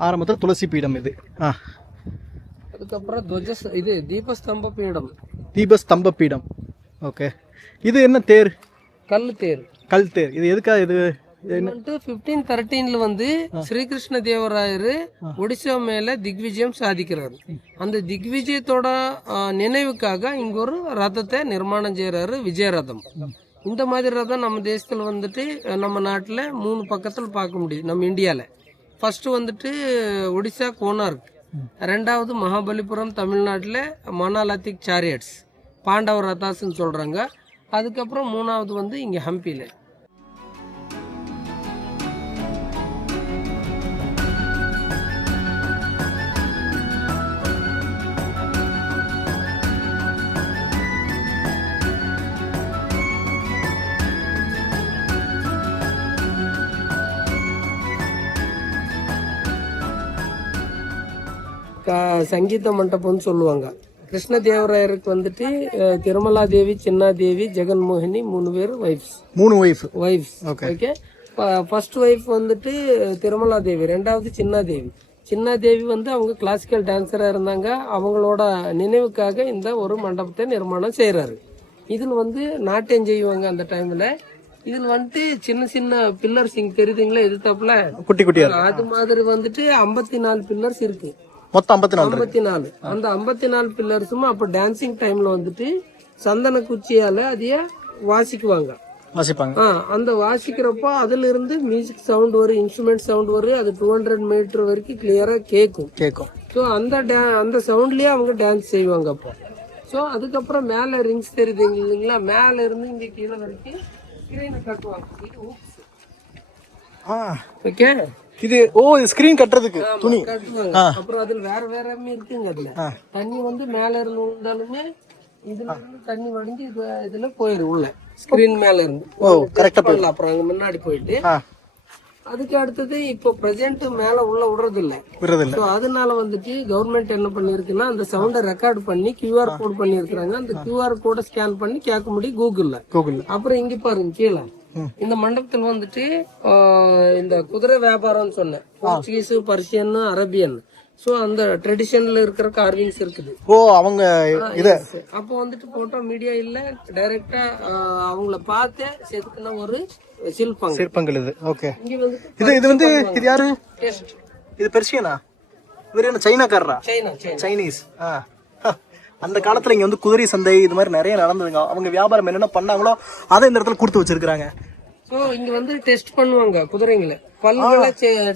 ஆரம்பத்தில் துளசி பீடம் இது. அதுக்கப்புறம் இது தீபஸ்தம்ப பீடம். தீபஸ்தம்ப பீடம். ஓகே, இது என்ன தேர்? கல் தேர். இது எதுக்கா? இது 1513 வந்து ஸ்ரீகிருஷ்ண தேவராயர் ஒடிசா மேல திக்விஜயம் சாதிக்கிறாரு. அந்த திக்விஜயத்தோட நினைவுக்காக இங்க ஒரு ரதத்தை நிர்மாணம் செய்யறாரு, விஜய ரதம். இந்த மாதிரி ரதம் நம்ம தேசத்துல வந்துட்டு நம்ம நாட்டுல 3 பக்கத்துல பார்க்க முடியும். நம்ம இந்தியால ஃபர்ஸ்ட் வந்துட்டு ஒடிசா கோனார்க், 2வது மகாபலிபுரம் தமிழ்நாட்டுல மொனாலத்திக் சாரியட்ஸ், பாண்டவ ரதாஸ்ன்னு சொல்றாங்க. அதுக்கப்புறம் 3வது வந்து இங்க ஹம்பியில. சங்கீத மண்டபம்னு சொல்லுவாங்க. கிருஷ்ணதேவராயருக்கு வந்துட்டு திருமலா தேவி, சின்னா தேவி, ஜெகன்மோகினி 3 பேர் வைஃப்ஸ். ஓகே, ஃபர்ஸ்ட் வைஃப் வந்துட்டு திருமலா தேவி, 2வது சின்னா தேவி வந்து அவங்க கிளாசிக்கல் டான்ஸரா இருந்தாங்க. அவங்களோட நினைவுக்காக இந்த ஒரு மண்டபத்தை நிர்மாணம் செய்யறாரு. இதில் வந்து நாட்டியம் செய்வாங்க அந்த டைம்ல. இதில் வந்துட்டு சின்ன சின்ன பில்லர்ஸ் இங்க தெரியுதுங்களா, எதிர்த்தாப்புல குட்டி அது மாதிரி வந்துட்டு 54 பில்லர்ஸ் இருக்கு. மொத்தம் 54. அந்த 54 பில்லர்ஸும் அப்ப டான்சிங் டைம்ல வந்துட்டு சந்தன குச்சியால அதைய வாசிப்பாங்க. அந்த வாசிக்கிறப்போ அதுல இருந்து மியூசிக் சவுண்ட் வரும், இன்ஸ்ட்ருமெண்ட் சவுண்ட் வரும். அது 200 மீட்டர் வரைக்கும் கிளியரா கேட்கும். ஸோ அந்த சவுண்ட்லயே அவங்க டான்ஸ் செய்வாங்க அப்போ. ஸோ அதுக்கப்புறம் மேல ரிங்ஸ் தெரியுது இல்லைங்களா, மேல இருந்து இங்க கீழே வரைக்கும் ஸ்கிரீனை கட்டுவாங்க. ஓகே, இது ஸ்கிரீன் கட்டுறதுக்கு துணி கட்டுவாங்க. அப்புறம் அதுல வேற இருக்குங்க. அதுல தண்ணி வந்து மேல இருந்து விழுந்தாலுமே இதுல இருந்து தண்ணி வடிஞ்சு இதுல போயிடும் உள்ள ஸ்கிரீன் மேல இருந்து. அப்புறம் அங்க முன்னாடி போயிட்டு அதுக்கு அடுத்தது இப்போ பிரசன்ட் மேல உள்ள விடுறது இல்ல. அதனால வந்துட்டு கவர்மெண்ட் என்ன பண்ணிருக்குன்னா அந்த சவுண்டை ரெக்கார்ட் பண்ணி QR கோட் பண்ணி இருக்கிறாங்க. அந்த QR கோடை ஸ்கேன் பண்ணி கேட்க முடியும் கூகுள்ல. அப்புறம் இங்க பாருங்க கீழே இந்த மண்டபத்தில் வந்துட்டு இந்த குதிரை வியாபாரம்னு சொன்னேன். Portuguese, Persian, Arabian. சோ அந்த ட்ரெடிஷன்ல இருக்கிற கார்விங்ஸ் இருக்குது. அவங்க அப்போ வந்துட்டு போட்டோ மீடியா இல்ல, டைரக்டா அவங்கள பார்த்து செதுக்குன ஒரு சிற்பங்கள் இது. ஓகே, இது வந்து இது யாரு? இது பெர்ஷியனா? இவர் என்ன சைனாக்காரரா? சைனீஸ். அந்த காலத்துல இங்க வந்து குதிரை சந்தை இது மாதிரி நிறைய நடந்ததுங்க. அவங்க வியாபாரம் என்னென்ன பண்ணாங்களோ அதை இந்த இடத்துல கொடுத்து வச்சிருக்காங்க. சோ இங்க வந்து டெஸ்ட் பண்ணுவாங்க குதிரைங்களை, பல்லுகளை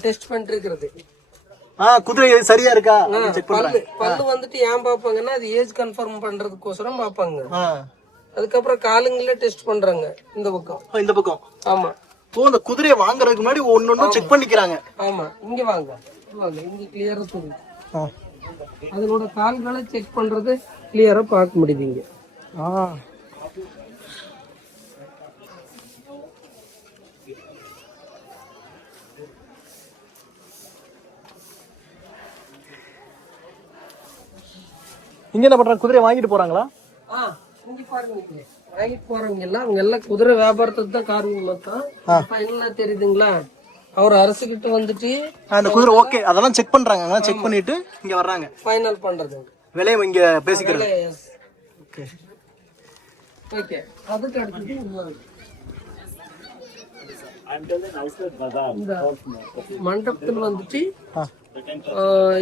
டெஸ்ட் பண்ணிருக்கிறது. குதிரை சரியா இருக்கா பல்லு வந்துட்டு ஏன் பாப்பாங்கன்னா அது ஏஜ் கன்ஃபார்ம் பண்றதுக்கோசரம் பாப்பாங்க. அதுக்கப்புறம் காலுங்களே டெஸ்ட் பண்றாங்க இந்த பக்கம். ஆமா, இந்த குதிரையை வாங்குறதுக்கு முன்னாடி ஒன்னொன்னு செக் பண்ணிக்கிறாங்க. ஆமா, இங்க வாங்க இங்க கிளியரா தெரியும். அதனோட கால்களை செக் பண்றது கிளியரா பார்க்க முடியுதுங்க. இங்க என்ன பண்றாங்க? குதிரையை வாங்கிட்டு போறாங்களா? இங்க பாருங்க, வாங்கிட்டு போறவங்க எல்லாம் அவங்க எல்லாம் குதிரை வியாபாரத்துக்கு தான் காரணம் மொத்தம். என்ன தெரியுதுங்களா, அவர் அரசுகிட்ட வந்துட்டு அந்த குதிரை ஓகே அதெல்லாம் செக் பண்றாங்க. செக் பண்ணிட்டு இங்க வர்றாங்க, ஃபைனல் பண்றது, விலையை இங்க பேசிக்கிறது. Okay okay. அதுக்கு அடுத்து இந்த மண்டபத்தில் வந்துட்டு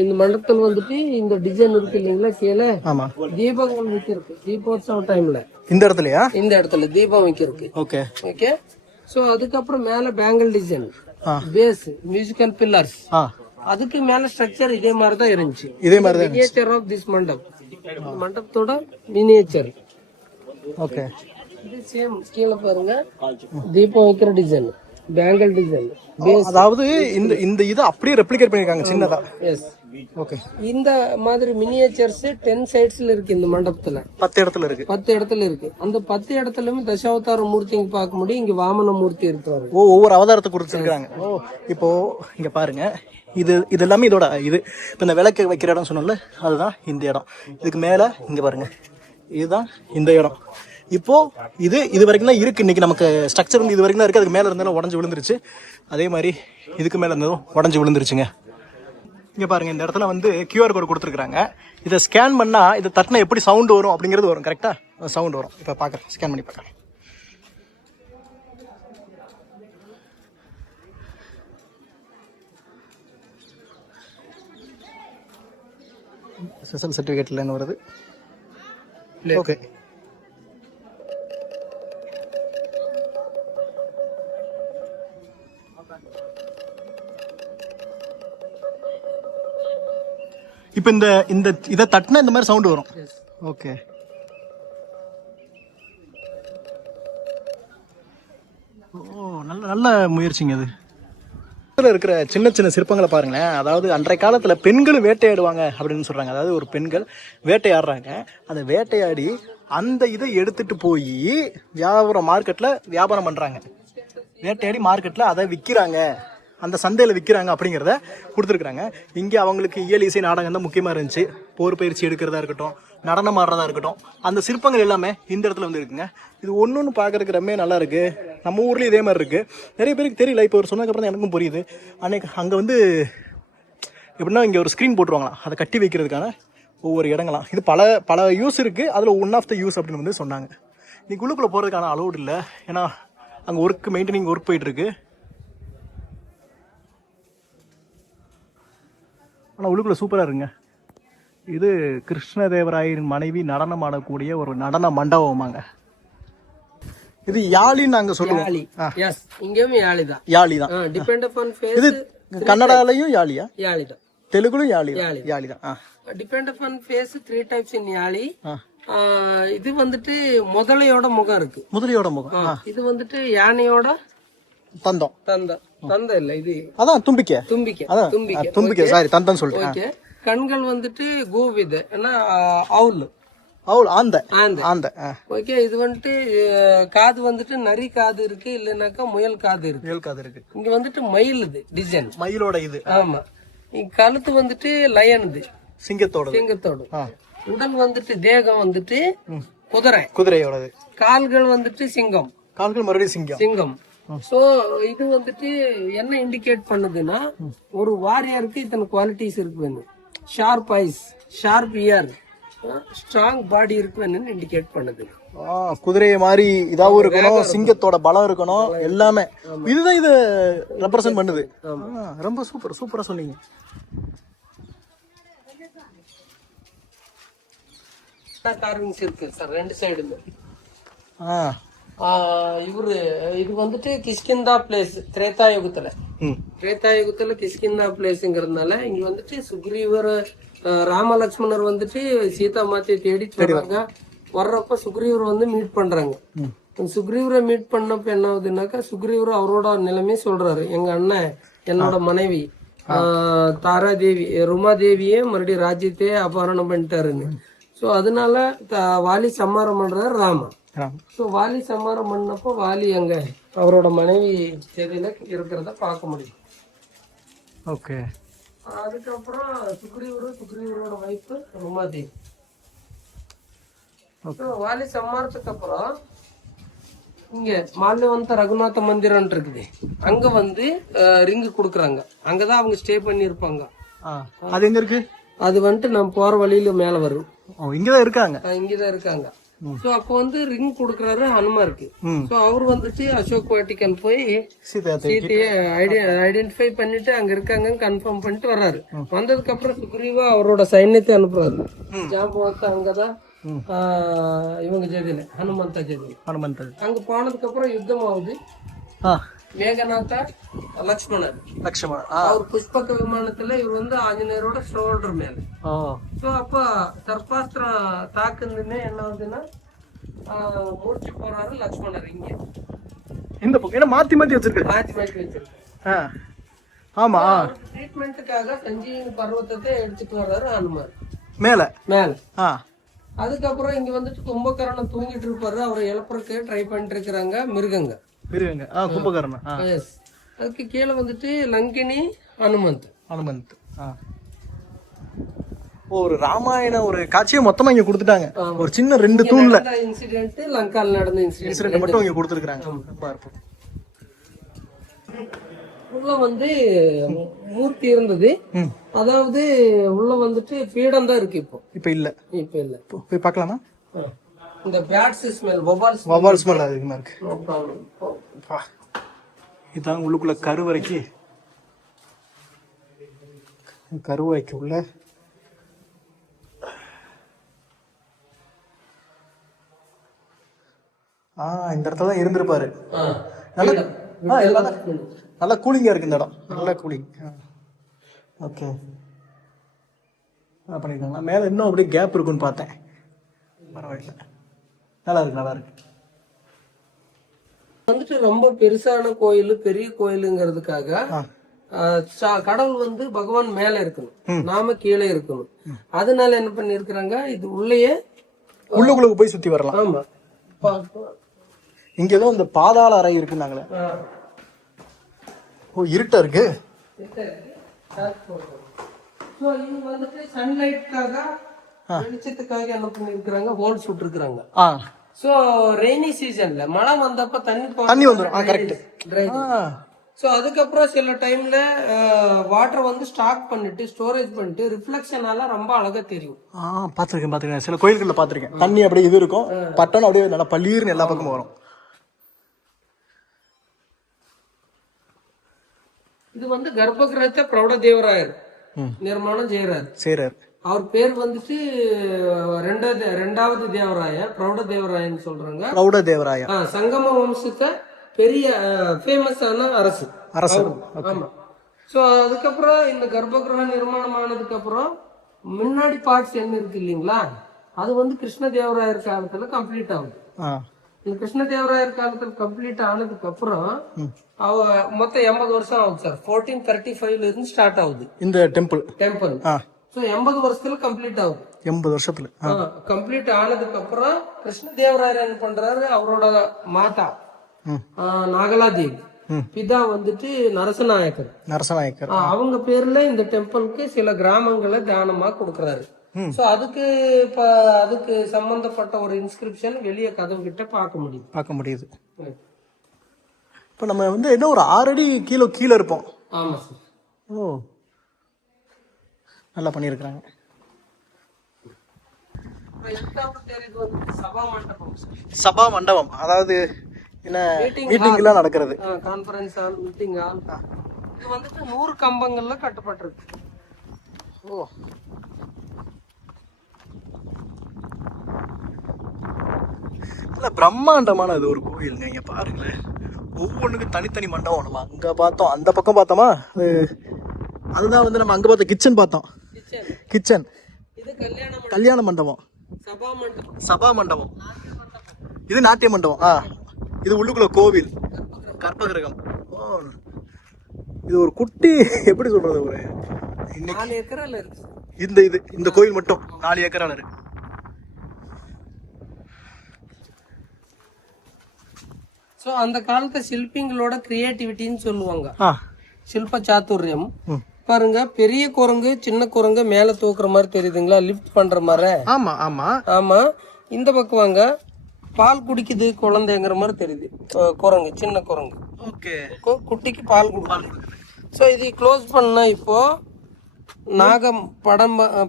இந்த மண்டபத்தில் வந்துட்டு இந்த டிசைன் இருக்கு இல்லைங்களா, கீழே தீபங்கள் வைக்கிறதுக்கு தீபோத்சவ டைம்ல இந்த இடத்துல தீபம் வைக்கிறதுக்கு. Okay okay. சோ அதுக்கப்புறம் மேல bangle design, base, musical pillars, அதுக்கு மேல ஸ்ட்ரக்சர் இதே மாதிரி தான் இருந்துச்சு. மினியேச்சர் ஆஃப் திஸ் மண்டப், மண்டபத்தோட மினியேச்சர். ஓகே. இது சேம் கீழே பாருங்க தீபம் வைக்கிற டிசைன், பேங்கிள் டிசைன். அதாவது இந்த இந்த இதை அப்படியே ரெப்ளிகேட் பண்ணிருக்காங்க சின்னதா. எஸ். ஓகே. இந்த மாதிரி மினியேச்சர்ஸ் 10 சைட்ஸ்ல இருக்கு இந்த மண்டபத்துல. 10 இடத்துல இருக்கு. 10 இடத்துல இருக்கு. அந்த 10 இடத்துலயுமே தசாவதார மூர்த்திங்க பார்க்க முடியும். இங்க வாமன மூர்த்தி இருக்காரு. ஒவ்வொரு அவதாரத்தை குறிச்சிருக்காங்க. இப்போ இங்க பாருங்க, இது எல்லாமே இதோட இது. இப்போ இந்த விளக்கு வைக்கிற இடம் சொன்னோம்ல, அதுதான் இந்த இடம். இதுக்கு மேல இங்க பாருங்க, இதுதான் இந்த இடம். இப்போ இது வரைக்கும் தான் இருக்கு. இன்னைக்கு நமக்கு ஸ்ட்ரக்சர் வந்து இது வரைக்கும் தான் இருக்கு. அதுக்கு மேல இருந்தாலும் உடஞ்சு விழுந்துருச்சு. அதே மாதிரி இதுக்கு மேல இருந்ததும் உடஞ்சு விழுந்துருச்சுங்க. இங்க பாருங்க, இந்த இடத்துல வந்து QR கோட் கொடுத்துருக்காங்க. இதை ஸ்கேன் பண்ணா இதை தட்டினா எப்படி சவுண்ட் வரும் அப்படிங்கிறது வரும். கரெக்டா சவுண்ட் வரும். இப்போ பார்க்குறேன், ஸ்கேன் பண்ணி பார்க்குறேன். SSL சர்டிஃபிகேட்ல என்ன வருது? ஓகே. இப்போ இந்த இதை தட்டினா இந்த மாதிரி சவுண்ட் வரும். ஓகே. நல்ல நல்ல முயற்சிங்க அது. இருக்கிற சின்ன சின்ன சிற்பங்களை பாருங்களேன். அதாவது அன்றைய காலத்துல பெண்களும் வேட்டையாடுவாங்க அப்படின்னு சொல்றாங்க. அதாவது ஒரு பெண்கள் வேட்டையாடுறாங்க. அந்த வேட்டையாடி அந்த இதை எடுத்துட்டு போய் மார்க்கெட்ல வியாபாரம் பண்றாங்க. வேட்டையாடி மார்க்கெட்ல அதை விற்கிறாங்க, அந்த சந்தையில் விற்கிறாங்க அப்படிங்கிறத கொடுத்துருக்குறாங்க. இங்கே அவங்களுக்கு இயல் இசை நாடகம் தான் முக்கியமாக இருந்துச்சு. போர் பயிற்சி எடுக்கிறதா இருக்கட்டும், நடனம் ஆடுறதா இருக்கட்டும், அந்த சிற்பங்கள் எல்லாமே இந்த இடத்துல வந்து இருக்குங்க. இது ஒன்று பார்க்கறதுக்கு ரொம்ப நல்லா இருக்கு. நம்ம ஊர்லேயும் இதே மாதிரி இருக்கு. நிறைய பேருக்கு தெரியல. இப்போ ஒரு சொன்னதுக்கப்புறம் தான் எனக்கும் புரியுது. அன்னைக்கு அங்கே வந்து எப்படின்னா இங்கே ஒரு ஸ்க்ரீன் போட்டுருவாங்களாம், அதை கட்டி வைக்கிறதுக்கான ஒவ்வொரு இடங்களாம். இது பல பல யூஸ் இருக்குது. அதில் ஒன் ஆஃப் த யூஸ் அப்படின்னு வந்து சொன்னாங்க. இன்னைக்கு உள்ளுக்குள்ளே போகிறதுக்கான அலோடு இல்லை. ஏன்னா அங்கே மெயின்டைனிங் ஒர்க் போயிட்டுருக்கு. ஆனால் உள்ளுக்குள்ளே சூப்பராக இருங்க. இது கிருஷ்ணதேவராயரின் மனைவி நடனம் ஆடக்கூடிய ஒரு நடன மண்டபமாங்க. இது யாழின்னு நாங்கள் சொல்லுவோம். இங்கேயும் யாழி தான். யாழி தான். இது கன்னடாலையும் யாழியா? யாழி தான். தெலுங்குலும் யாழி யாழி தான். Depend upon phase 3 types in யாழி. இது வந்துட்டு முதலையோட முகம் இருக்கு. முதலையோட முகம். இது வந்துட்டு யானையோட தந்தம். தந்தம் இல்ல, இது அதான் தும்பிக்கை. அதான் தும்பிக்கை. சாரி, தந்தம் சொல்லிட்டேன். ஓகே. கண்கள் வந்துட்டு கோவிது, ஏன்னா அவுல் ஆந்த. ஓகே. இது வந்துட்டு காது வந்துட்டு நரி காது இருக்கு, இல்லனாக்கா முயல் காது இருக்கு. இங்க வந்துட்டு மயில், இது டிசைன் மயிலோட இது. ஆமா. இங்க கழுத்து வந்துட்டு லயன், இது சிங்கத்தோட. உடல் வந்துட்டு தேகம் வந்துட்டு குதிரையோடது. கால்கள் வந்துட்டு சிங்கம். மறுபடியும் சிங்கம். சோ இது வந்துட்டு என்ன இண்டிகேட் பண்ணுதுன்னா, ஒரு வாரியருக்கு இத்தனை குவாலிட்டிஸ் இருக்கு. Sharp eyes, sharp ear, strong body இருக்குன்னு இண்டிகேட் பண்ணுது. குதிரைய மாதிரி இதாவும் இருக்கணும், சிங்கத்தோட பலம் இருக்கணும், எல்லாமே இதுதான் இதை ரெப்ரசன்ட் பண்ணுது. ரொம்ப சூப்பரா சொன்னீங்க. கார்விங்ஸ் இருக்கு சார், 2 சைடுமே. இது வந்துட்டு கிஷ்கிந்தா பிளேஸ். திரேதாயுகத்துல கிஷ்கிந்தா பிளேஸ்ங்கிறதுனால இங்க வந்துட்டு சுக்ரீவர், ராமலட்சுமணர் வந்துட்டு சீதா மாத்தியை தேடி வர்றாங்க. வர்றப்ப சுக்ரீவர் வந்து மீட் பண்றாங்க. சுக்ரீவரை மீட் பண்ணப்ப என்ன ஆகுதுன்னாக்கா, சுக்ரீவர் அவரோட நிலைமை சொல்றாரு. எங்க அண்ணன் என்னோட மனைவி தாராதேவி, ருமாதேவியே மறுபடியும் ராஜ்யத்தையே அபகரணம் பண்ணிட்டாருன்னு. சோ அதனால வாலி சம்மாரம் பண்றாரு ராமன். ஸோ வாலி சம்மாரம் பண்ணப்போ வாலி அங்க அவரோட மனைவி செடியில இருக்கிறத பார்க்க முடியும். ஓகே. அதுக்கப்புறம் சுக்ரீவரோட வைஃப் ருமாதேவி. வாலி சம்மாரத்துக்கு அப்புறம் இங்க மால்யவந்த ரகுநாத மந்திரம் இருக்குது. அங்க வந்து ரிங்கு குடுக்குறாங்க. அங்கதான் அவங்க ஸ்டே பண்ணி இருப்பாங்க. அது எங்க இருக்கு? அது வந்துட்டு நம்ம போற வழியில மேல வரும். இங்கதான் இருக்காங்க. சோ அப்போ வந்து ரிங் குடுக்கறாரு ஹனுமாருக்கு. சோ அவர் வந்துட்டு அசோக் வாட்டிக்கன் போய் சீதையை ஐடென்டிஃபை பண்ணிட்டு அங்க இருக்காங்க கன்ஃபார்ம் பண்ணிட்டு வர்றாரு. வந்ததுக்கு அப்புறம் சுக்ரீவா அவரோட சைன்யத்தை அனுப்புறாரு. ஜாம்பவத்தை அங்கதான் இவங்க ஜெதில ஹனுமந்தா அங்க போனதுக்கு அப்புறம் யுத்தம் ஆகுது. மேகநாதா லக்ஷ்மணன் அவர் புஷ்பக விமானத்துல இவர் வந்து ஆஞ்சநேயரோட ஷோல்டர் மேல. சோ அப்ப தர்பாஸ்திரம் தாக்குதுன்னு என்ன ஆகுதுன்னா, மூர்த்தி போறாரு லக்ஷ்மணர் இங்க இந்த பக்கம் ஏன்னா மாத்தி மாத்தி வச்சிருக்காரு. மாத்தி மாத்தி வச்சிருக்காரு. ஆமா ட்ரீட்மெண்ட்டுக்காக சஞ்சீவினி பர்வதத்தை எடுத்துட்டு வர்றாரு ஹனுமார் மேல மேல. ஆ அதுக்கப்புறம் இங்க வந்துட்டு கும்பகர்ணன் தூங்கிட்டு இருப்பாரு, அவரை எழுப்புறதுக்கு ட்ரை பண்ணிட்டு இருக்கிறாங்க மிருகங்க. கும்பகர்ணன். எஸ். அதுக்கு கீழே வந்துட்டு லங்கினி ஹனுமந்த். ஒரு ராமாயண ஒரு காட்சியை மொத்தமா இங்க கொடுத்துட்டாங்க. ஒரு சின்ன 2 தூண்ல இன்சிடென்ட், லங்கால நடந்த இன்சிடென்ட் மட்டும் இங்க கொடுத்துருக்காங்க. உள்ள வந்து மூர்த்தி இருந்தது, அதாவது உள்ள வந்துட்டு பீடம் தான் இருக்கு. இப்ப இல்ல போய் பார்க்கலாமா? இந்த பேட்ஸ் ஸ்மெல், வவால் ஸ்மெல் அதிகமா இருக்கு. இதான் உள்ளுக்குள்ள கருவறைக்கு உள்ள இந்த இடத்துல தான் இருந்திருப்பாரு. நல்லா கூலிங்கா இருக்கு இந்த இடம், நல்லா கூலிங். ஓகே பண்ணிருக்காங்க. மேல இன்னும் அப்படியே கேப் இருக்குன்னு பார்த்தேன், பரவாயில்ல, நல்லா இருக்கு. வந்துட்டு ரொம்ப பெருசான கோயில், பெரிய கோயிலுங்கிறதுக்காக கடவுள் வந்து பகவான் மேல இருக்கணும், நாம கீழே இருக்கணும். அதனால என்ன பண்ணி இருக்கிறாங்க, இது உள்ளுக்குள்ள போய் சுத்தி வரலாம். ஆமா, இங்க ஏதோ இந்த பாதாள அறை இருக்குன்னாங்களே. இருட்டா இருக்கு. வந்துட்டு சன்லைட்காக, வெளிச்சத்துக்காக என்ன பண்ணிருக்காங்க, ஹோல்ஸ் விட்டுருக்காங்க. சோ ரெய்னி சீசன்ல மழை வந்தப்ப தண்ணி வந்துரும். கரெக்ட். சோ அதுக்கப்புறம் சில டைம்ல வாட்டர் வந்து ஸ்டாக் பண்ணிட்டு ஸ்டோரேஜ் பண்ணிட்டு ரிஃப்ளெக்ஷனால ரொம்ப அழகா தெரியும். பாத்திருக்கேன், சில கோயில்கள்ல பாத்திருக்கேன். தண்ணி அப்படியே இது இருக்கும், பட்டணும் அப்படியே நல்லா பள்ளீர்னு எல்லா பக்கமும் வரும். இது வந்து கர்ப்பகிரகத்தை பிரௌட தேவராயர் நிர்மாணம் செய்யறாரு. அவர் பேர் வந்துட்டு ரெண்டாவது தேவராய, பிரௌட தேவராயன்னு சொல்றாங்க. சங்கம வம்சத்தை பெரிய ஃபேமஸான அரசு. ஆமா. சோ அதுக்கப்புறம் இந்த கர்ப்பகிரகம் நிர்மாணம் ஆனதுக்கு அப்புறம் முன்னாடி பார்ட்ஸ் என்ன இருக்கு இல்லீங்களா, அது வந்து கிருஷ்ணதேவராயர் காலத்துல கம்ப்ளீட் ஆகுது. இந்த கிருஷ்ணதேவராயர் காலத்துல கம்ப்ளீட் ஆனதுக்கு அப்புறம் மொத்தம் 80 வருஷம் ஆகுது சார். 1435ல இருந்து ஸ்டார்ட் ஆகுது இந்த டெம்பிள். சோ 80 வருஷத்துல கம்ப்ளீட் ஆகுது. 80 வருஷத்துல கம்ப்ளீட் ஆனதுக்கு அப்புறம் கிருஷ்ணதேவராயர் என்ன பண்றாரு, அவரோட மாதா நாகலாதேவி, பிதா வந்துட்டு நரசநாயக்கர், அவங்க பேர்ல இந்த டெம்பிளுக்கு சில கிராமங்களை தானமா கொடுக்கறாரு. சோ அதுக்கு சம்பந்தப்பட்ட ஒரு இன்ஸ்கிரிப்ஷன் வெளியே கதவு கிட்ட பார்க்க முடியுது. இப்ப நம்ம வந்து என்ன ஒரு 6 அடி கீழே இருப்போம். ஆமா சார். நல்லா பண்ணிருக்காங்க. சபா மண்டபம், அதாவது என்ன மீட்டிங் எல்லாம் நடக்கிறது, கான்ஃபரன்ஸ் ஹால், மீட்டிங் ஹால். இது வந்துட்டு 100 கம்பங்கள்ல கட்டப்பட்டிருக்கு. பிரம்மாண்டமான இது ஒரு கோயிலுங்க. இங்க பாருங்களேன், ஒவ்வொன்றுக்கும் தனித்தனி மண்டபம். நம்ம அங்க பார்த்தோம், அந்த பக்கம் பார்த்தோமா, அதுதான் வந்து நம்ம அங்க பார்த்தோம் கிச்சன் பார்த்தோம். கிச்சன், இது கல்யாண மண்டபம், சபா மண்டபம், இது நாட்டிய மண்டபம். இது உள்ளுக்குள்ள கோவில், கர்ப்பகிரகம். இது ஒரு குட்டி, எப்படி சொல்றது, ஒரு 4 ஏக்கரால இருக்கு. இந்த கோயில் மட்டும் 4 ஏக்கரால இருக்கு. சோ அந்த காலத்து சிற்பிங்களோட கிரியேட்டிவிட்டின்னு சொல்லுவாங்க, சில்ப சாதுரியம். பாருங்க, பெரிய குரங்கு சின்ன குரங்கு மேல தூக்குற மாதிரி தெரியுதுங்களா, லிஃப்ட் பண்ற மாதிரி. ஆமா. இந்த பக்கம் வாங்க, பால் குடிக்குது குழந்தைங்கிற மாதிரி தெரியுது. குரங்கு, சின்ன குரங்கு குட்டிக்கு பால் குடிக்குது. சோ இது க்ளோஸ் பண்ணா இப்போ நாகம்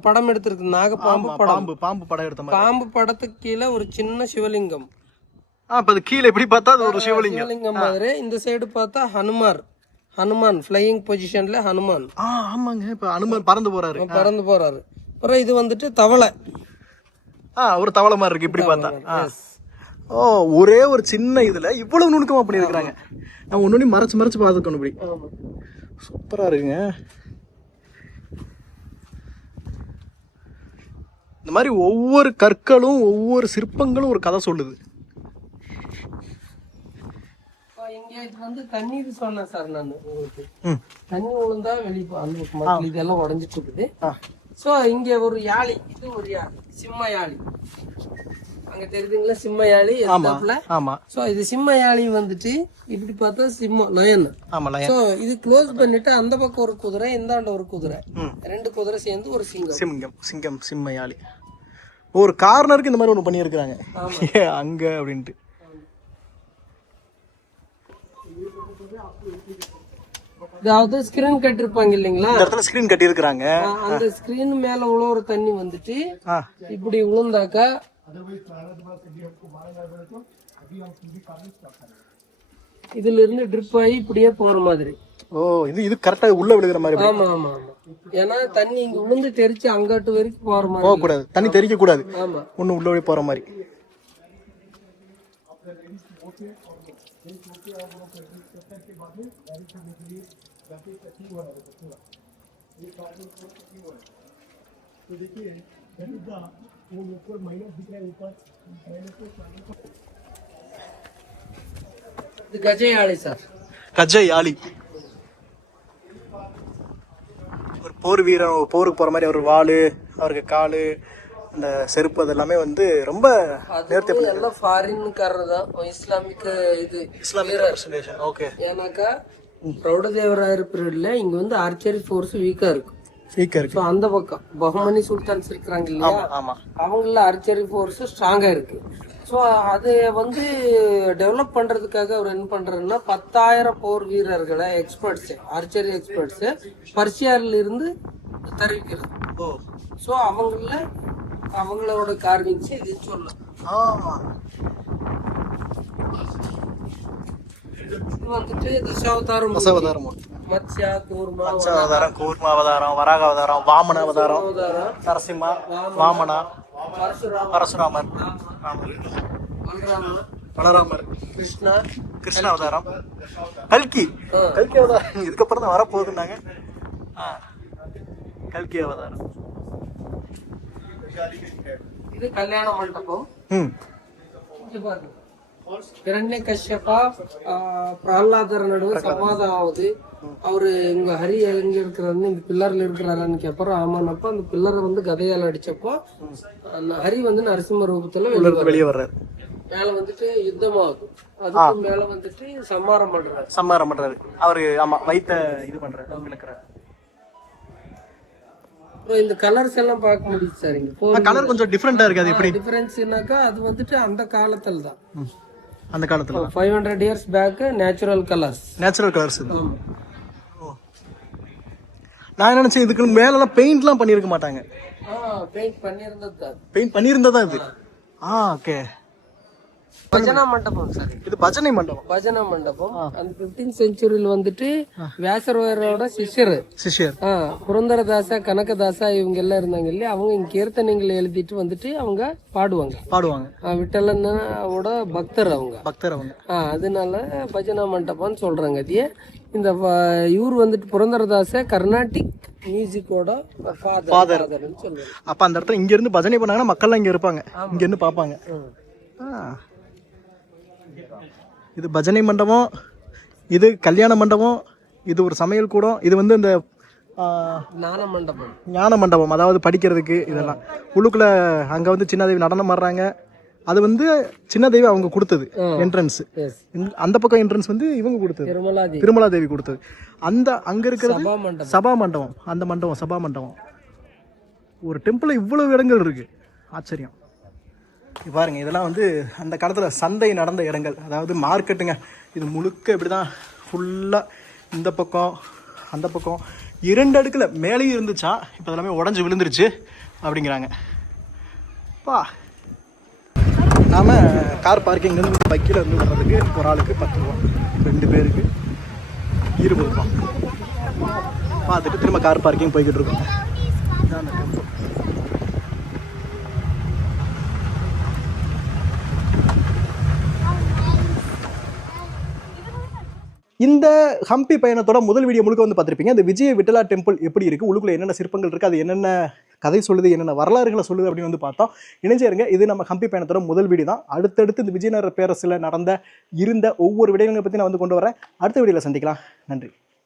படம் எடுத்திருக்கு. நாகப்பாம்பு படம், பாம்பு படத்துக்கு கீழே ஒரு சின்ன சிவலிங்கம். கீழே இப்படி பார்த்தா அது ஒரு சிவலிங்கம் மாதிரி. இந்த சைடு பார்த்தா ஹனுமான் ஃப்ளையிங் பொசிஷன்ல ஹனுமான். ஆமாங்க, இப்ப ஹனுமான் பறந்து போறாரு. அப்புறம் இது வந்துட்டு தவளை, ஒரு தவளை மாதிரி இருக்கு இப்படி பார்த்தா. ஒரே ஒரு சின்ன இதுல இவ்வளவு நுணுக்கமா பண்ணிருக்காங்க. நான் ஒன்னொன்னு மறைச்சு பார்த்துக்கணும். இப்படி சூப்பரா இருக்குங்க. இந்த மாதிரி ஒவ்வொரு கற்களும் ஒவ்வொரு சிற்பங்களும் ஒரு கதை சொல்லுது. இங்க இது வந்து தண்ணீர் சொன்னேன் சார் நான் உங்களுக்கு. தண்ணி விழுந்தா வெளியே அந்த மக்கள் இதெல்லாம் உடஞ்சிட்டு இருக்குது. சோ இங்க ஒரு யாழி, இது ஒரு யாழி, சிம்ம யாழி அங்க தெரியுதுங்களா, சிம்ம யாழி. சோ இது சிம்ம யாழி வந்துட்டு இப்படி பார்த்தா சிம்மம் லயன். சோ இது க்ளோஸ் பண்ணிட்டு அந்த பக்கம் ஒரு குதிரை, இந்தாண்ட ஒரு குதிரை, 2 குதிரை சேர்ந்து ஒரு சிங்கம் சிம்ம யாழி. ஒரு கார்னருக்கு இந்த மாதிரி ஒண்ணு பண்ணி இருக்காங்க அங்க அப்படின்ட்டு. அதாவது ஸ்கிரீன் கட்டிருப்பாங்க இல்லைங்களா, இந்த இடத்துல ஸ்கிரீன் கட்டி இருக்காங்க. அந்த ஸ்கிரீன் மேல உள்ள தண்ணி வந்துட்டு இப்படி விழுந்தாக்கா இதுல இருந்து ட்ரிப் ஆகி இப்படியே போற மாதிரி. ஓ, இது கரெக்டா உள்ள விழுகிற மாதிரி. ஆமா ஆமா ஆமா. ஏன்னா தண்ணி இங்க விழுந்து தெரிச்சு அங்காட்டு வரைக்கும் போற மாதிரி போக கூடாது, தண்ணி தெரிக்க கூடாது. ஆமா, ஒண்ணு உள்ள போற மாதிரி. இது கஜயாளி சார். கஜயாளி ஒரு போர் வீரன், போருக்கு போற மாதிரி. அவர் வாளு, அவருக்கு காலு, அந்த செருப்பு, அதெல்லாமே வந்து ரொம்ப நேர்த்தி. எல்லாம் ஃபாரின்காரர் தான், இஸ்லாமிக் இது இஸ்லாமிக். ஓகே. ஏன்னாக்கா பிரௌடதேவராயர் பீரியட்ல இங்க வந்து ஆர்ச்சரி ஃபோர்ஸ் வீக்கா இருக்கு. அந்த பக்கம் பஹமனி சுல்தான்ஸ் இருக்கிறாங்க இல்லையா, அவங்கள ஆர்ச்சரி ஃபோர்ஸ் ஸ்ட்ராங்கா இருக்கு. ஸோ அது வந்து டெவலப் பண்றதுக்காக அவர் என்ன பண்றாருன்னா 10,000 போர் வீரர்களை எக்ஸ்பர்ட்ஸ், ஆர்ச்சரி எக்ஸ்பர்ட்ஸ் பர்ஷியால இருந்து தெரிவிக்கிறது. ஸோ அவங்களோட கார்விங்ஸ் இதுன்னு சொல்லலாம். இது வந்துட்டு தசாவதாரம், மத்ஸ்யா, கூர்மா அவதாரம், வராக அவதாரம், வாமன அவதாரம், நரசிம்மா, வாமனா, பரசுராமர், பலராமர், கிருஷ்ண அவதாரம், கல்கி அவதாரம். இதுக்கப்புறம் தான் வரப்போகுதுன்னாங்க. கல்கி அவதாரம். இது கல்யாண மண்டபம். இரண்ய கஷ்யபா பிரஹ்லாதர் நடுவு சமாதம் ஆகுது. அவரு இங்க ஹரி எங்க இருக்கிறாரு, இந்த பில்லர்ல இருக்கிறாரான்னு கேட்பாரு. ஆமானப்ப அந்த பில்லரை வந்து கதையால அடிச்சப்போ ஹரி வந்து நரசிம்ம ரூபத்துல வெளியே வர்றாரு. மேல வந்துட்டு யுத்தமாகுது, அதுக்கு மேல வந்துட்டு சம்மாரம் பண்றாரு. அவரு வைத்த இது பண்றாரு. இந்த கலர்ஸ் எல்லாம் பார்க்க முடியுது சார். இங்க கலர் கொஞ்சம் டிஃபரெண்டா இருக்கு. அது எப்படி டிஃபரன்ஸ்னாக்கா, அது வந்துட்டு அந்த காலத்துல தான், அந்த காலத்துல 500 years பேக் நேச்சுரல் கலர்ஸ். நான் நினைச்சேன் இதுக்கு மேலலாம் பெயிண்ட்லாம் பண்ணிருக்க மாட்டாங்க. பெயிண்ட் பண்ணியிருந்ததா இது. ஓகே. பஜனா மண்டபம் சார். இது பஜனை மண்டபம். பஜனா மண்டபம் அந்த 15th century வந்து வியாசரோட சிஷ்யர் புரந்தரதாசா, கனகதாசா இவங்க எல்லாம் இருந்தாங்க இல்லையா, அவங்க இங்க கீர்த்தனைகளை எழுதிட்டு வந்துட்டு அவங்க பாடுவாங்க. விட்டலனோட பக்தர் அவங்க. அதனால பஜனா மண்டபம்னு சொல்றாங்க. அதே இந்த இவர் வந்துட்டு புரந்தரதாச கர்நாடிக் மியூசிக்கோட ஃபாதர் சொல்லுவாங்க. அப்ப அந்த இடத்துல இங்க இருந்து பஜனை பண்ணாங்கன்னா மக்கள் இங்க இருப்பாங்க, இங்க இருந்து பாப்பாங்க. இது பஜனை மண்டபம், இது கல்யாண மண்டபம், இது ஒரு சமையல் கூடம், இது வந்து இந்த ஞான மண்டபம், அதாவது படிக்கிறதுக்கு. இதெல்லாம் உள்ளுக்குள்ள அங்க வந்து சின்னதேவி நடனம் ஆடுறாங்க. அது வந்து சின்னதேவி அவங்க கொடுத்தது என்ட்ரன்ஸ். அந்த பக்கம் என்ட்ரன்ஸ் வந்து இவங்க கொடுத்தது, திருமலா தேவி கொடுத்தது. அந்த அங்க இருக்கிறது சபா மண்டபம். அந்த மண்டபம் சபா மண்டபம். ஒரு டெம்பிள் இவ்வளவு இடங்கள் இருக்கு, ஆச்சரியம். பாருங்க, இதெல்லாம் வந்து அந்த காலத்தில் சந்தை நடந்த இடங்கள், அதாவது மார்க்கெட்டுங்க. இது முழுக்க இப்படி தான் ஃபுல்லாக, இந்த பக்கம் அந்த பக்கம் 2 அடுக்கில் மேலேயும் இருந்துச்சா, இப்போ எல்லாமே உடஞ்சி விழுந்துருச்சு அப்படிங்கிறாங்க. நாம் கார் பார்க்கிங்லேருந்து பைக்கில் இருந்து வர்றதுக்கு ஒரு ஆளுக்கு 10 ரூபா, 2 பேருக்கு 20 ரூபா. பார்த்துட்டு திரும்ப கார் பார்க்கிங் போய்கிட்டு இருக்கோம். இந்த ஹம்பி பயணத்தோட முதல் வீடியோ முழுக்க வந்து பார்த்துருப்பீங்க. இந்த விஜய விட்டலா டெம்பிள் எப்படி இருக்குது, உள்ளுக்குள்ள என்னென்ன சிற்பங்கள் இருக்குது, அது என்னென்ன கதை சொல்லுது, என்னென்ன வரலாறுகளை சொல்லுது அப்படின்னு வந்து பார்த்தோம். இணைஞ்சே இருங்க. இது நம்ம ஹம்பி பயணத்தோட முதல் வீடியோ தான். அடுத்தடுத்து இந்த விஜயநகர பேரரசில் இருந்த ஒவ்வொரு விடயங்களை பற்றி நான் வந்து கொண்டு வரேன். அடுத்த வீடியோவில் சந்திக்கலாம். நன்றி.